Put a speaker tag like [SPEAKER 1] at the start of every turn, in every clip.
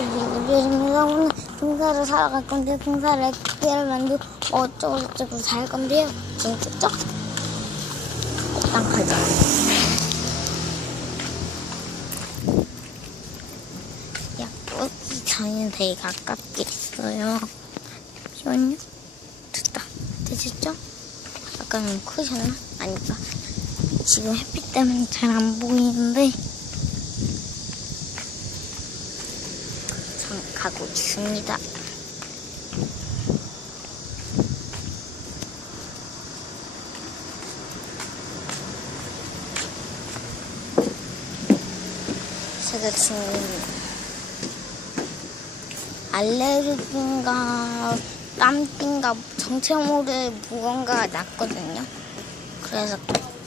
[SPEAKER 1] 요즘에 오늘 봉사를 사러 갈 건데 봉사를 특별히 만들고 어쩌고 저쩌고 살 건데요. 재밌겠죠? 일단 가자. 약국이 저희는 되게 가깝게 있어요. 잠시만요. 됐다. 되셨죠? 약간 크셨나? 아니다. 지금 햇빛 때문에 잘 안 보이는데 전 가고 있습니다. 제가 지금 알레르기인가 땀띠인가 정체 모를 무언가가 났거든요. 그래서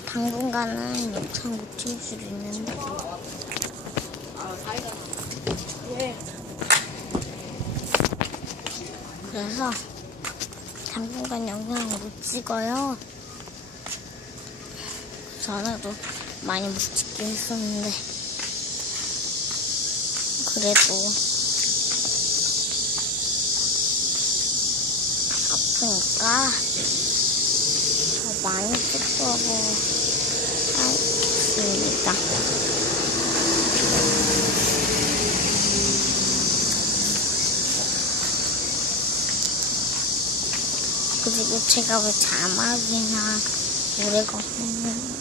[SPEAKER 1] 당분간은 영상 못 찍을 수도 있는데 그래서 당분간 영상을 못 찍어요. 전에도 많이 못 찍긴 했었는데 그래도 아프니까 더 많이 찍도록 하겠습니다. 그리고 제가 왜 자막이나 노래가 없냐면.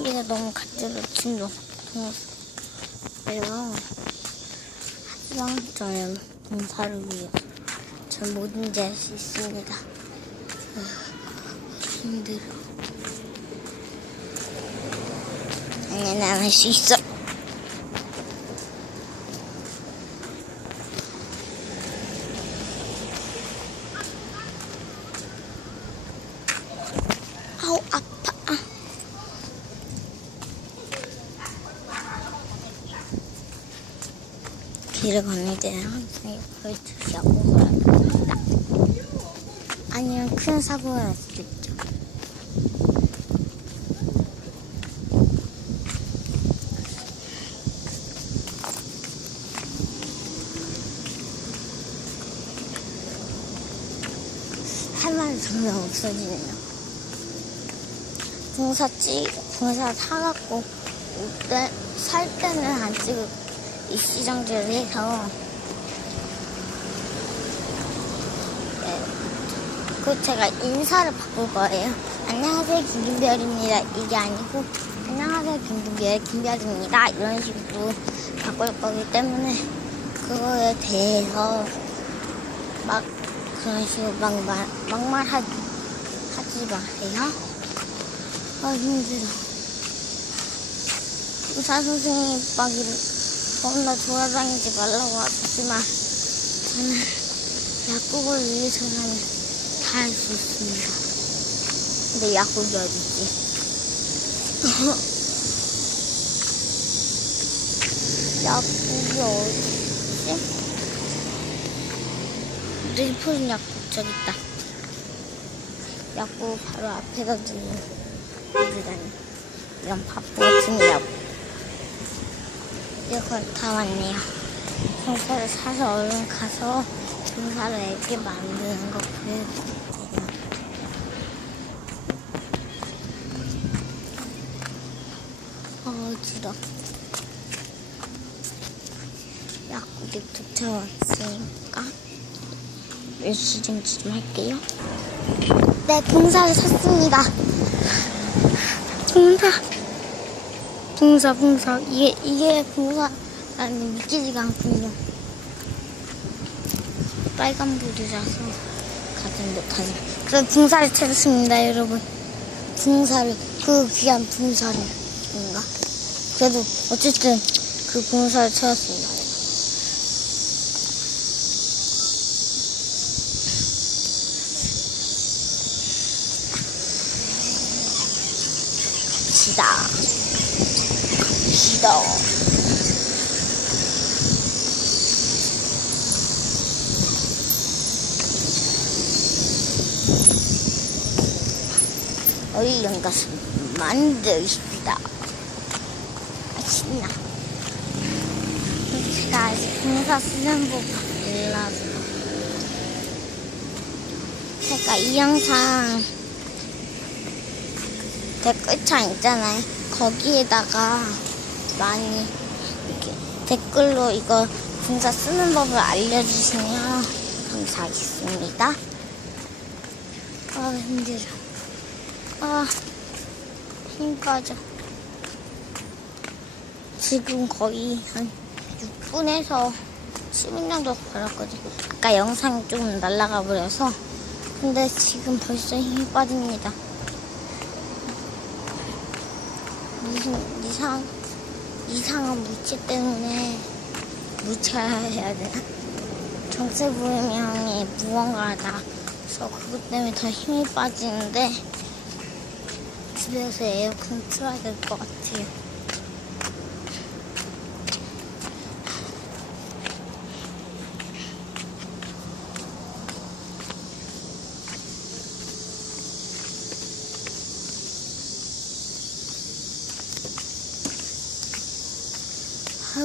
[SPEAKER 1] 이게 너무 가짜로 진동 그래서 하지만 저는 봉사를 위해 전 뭐든지 할 수 있습니다. 아, 힘들어. 아니, 난할 수 있어. 아우, 아파. 아. 길을 건널 때는 옆을 주시하고 걸어갑니다. 아니면 큰 사고가 날 수도 있죠. 할 말이 점점 없어지네요. 봉사 찍, 봉사 사갖고 올 때, 살 때는 안 찍고 입시정지를 해서 그 제가 인사를 바꿀 거예요. 안녕하세요 김김별입니다. 이게 아니고 안녕하세요 김김별 김별입니다. 이런 식으로 바꿀 거기 때문에 그거에 대해서 막 그런 식으로 막 말 막말하지 하지 마세요. 아 힘들어. 의사 선생님 막 이런 너무나 돌아다니지 말라고 하지만 저는 약국을 위해서는 다 할 수 있습니다. 근데 약국이 어디지? 약국이 어디지? 늘푸른 약국 저기 있다. 약국 바로 앞에다 두는 우리다니 이런 바보 같은 약국. 이건 다 왔네요. 봉사를 사서 얼른 가서 봉사를 애기 만드는 거 보여드릴게요. 어지러. 약국에 도착왔으니까 일시 정지 좀 할게요. 네, 봉사를 샀습니다. 봉사. 봉사 봉사 이게 이게 봉사라는 믿기지가 않군요. 빨간 불이라서 가지 못하죠. 그래서 봉사를 찾았습니다, 여러분. 봉사를 그 귀한 봉사를 그래도 어쨌든 그 봉사를 찾았습니다. 갑시다. 갑시다. 얼른 가서 만들시다. 아, 신나. 제가 아직 공사 쓰는 법 몰라서. 제가 이 영상 댓글창 있잖아요. 거기에다가 많이 이렇게 댓글로 이거 공사 쓰는 법을 알려주시면 감사하겠습니다. 아, 힘들어. 아, 힘 빠져. 지금 거의 한 6분에서 10분 정도 걸었거든요. 아까 영상이 좀 날아가 버려서. 근데 지금 벌써 힘이 빠집니다. 무슨 이상, 이상한 물질 때문에 무차해야 되나? 정체불명의 무언가다. 그래서 그것 때문에 더 힘이 빠지는데 집에서 에어컨 틀어야 될 것 같아요.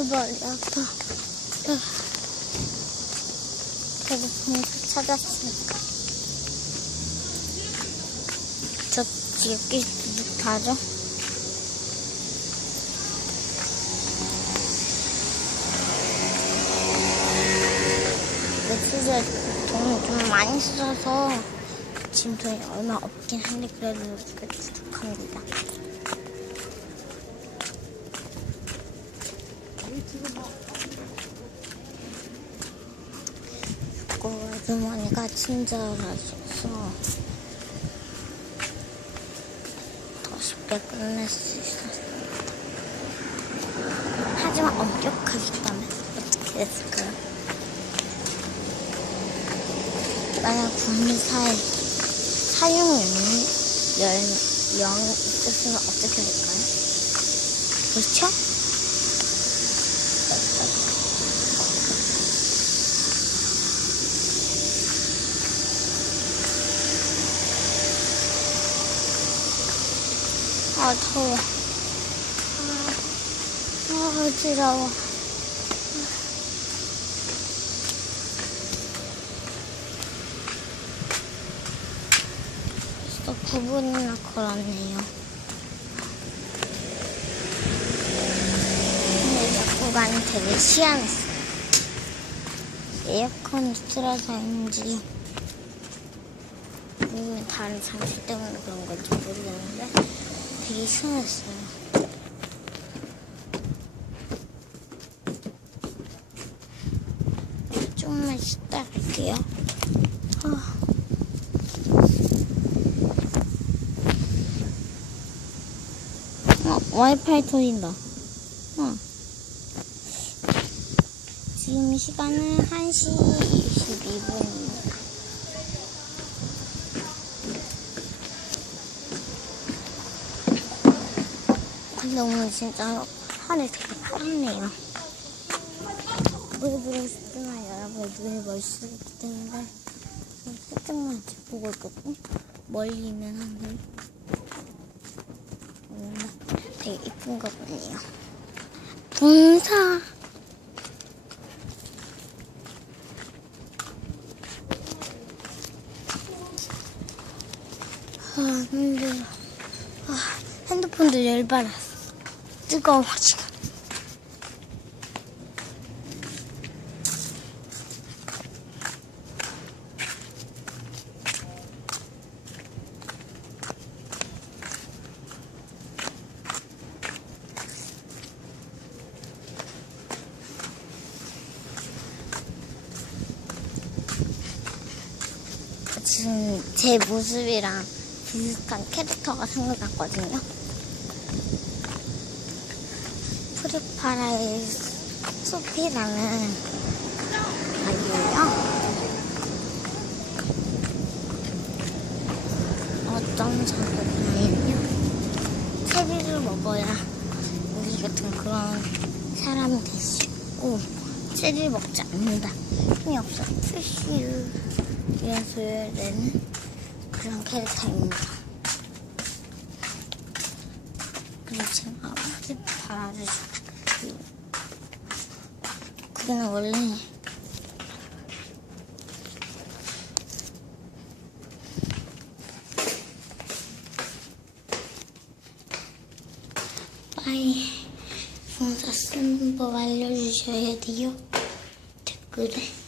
[SPEAKER 1] 머리 아파. 공사 찾았으니까. 저 지겹게 누타죠? 며칠 전에 돈을 좀 많이 써서 지금 돈이 얼마 없긴 한데 그래도 부족합니다. 그 아주머니가 친절하셔서 더 쉽게 끝낼 수 있었습니다. 하지만 엄격하겠다면 어떻게 됐을까요? 만약 구미사에 사용 연령이 있었으면 어떻게 될까요? 그렇죠? 아 더워. 아, 아 어지러워. 벌써 9분이나 걸었네요. 근데 자꾸 많이 되게 시원했어요. 에어컨이 틀어서인지. 아니면 다른 장치 때문에 그런 건지 모르겠는데 되게 시원했어요. 조금만 쉬다 갈게요. 아. 어, 와이파이 터진다. 어. 지금 시간은 1시 22분입니다. 근데 오늘 진짜 하늘 되게 파랗네요. 보여드리고 싶지만 여러분의 눈이 멀수 있기 때문에 살짝만 짚보고 있거든요. 멀리 있는 하늘. 음, 되게 이쁜 거군요. 동사. 아, 힘들어. 아, 핸드폰도 열받았어. 뜨거워, 지금. 지금 제 모습이랑 비슷한 캐릭터가 생각났거든요. 프리파라의 숲이라는 아이예요. 어떤 작업이냐면요. 책 체리를 먹어야 우리 같은 그런 사람이 될 수 있고 체리를 먹지 않는다 힘이 없어 이런 소리를 내는 그런 캐릭터입니다 그리고 제가 아버지 바라주고 그는 원래. 빠이 봉사 쓰는 법 알려주셔야 돼요? 댓글에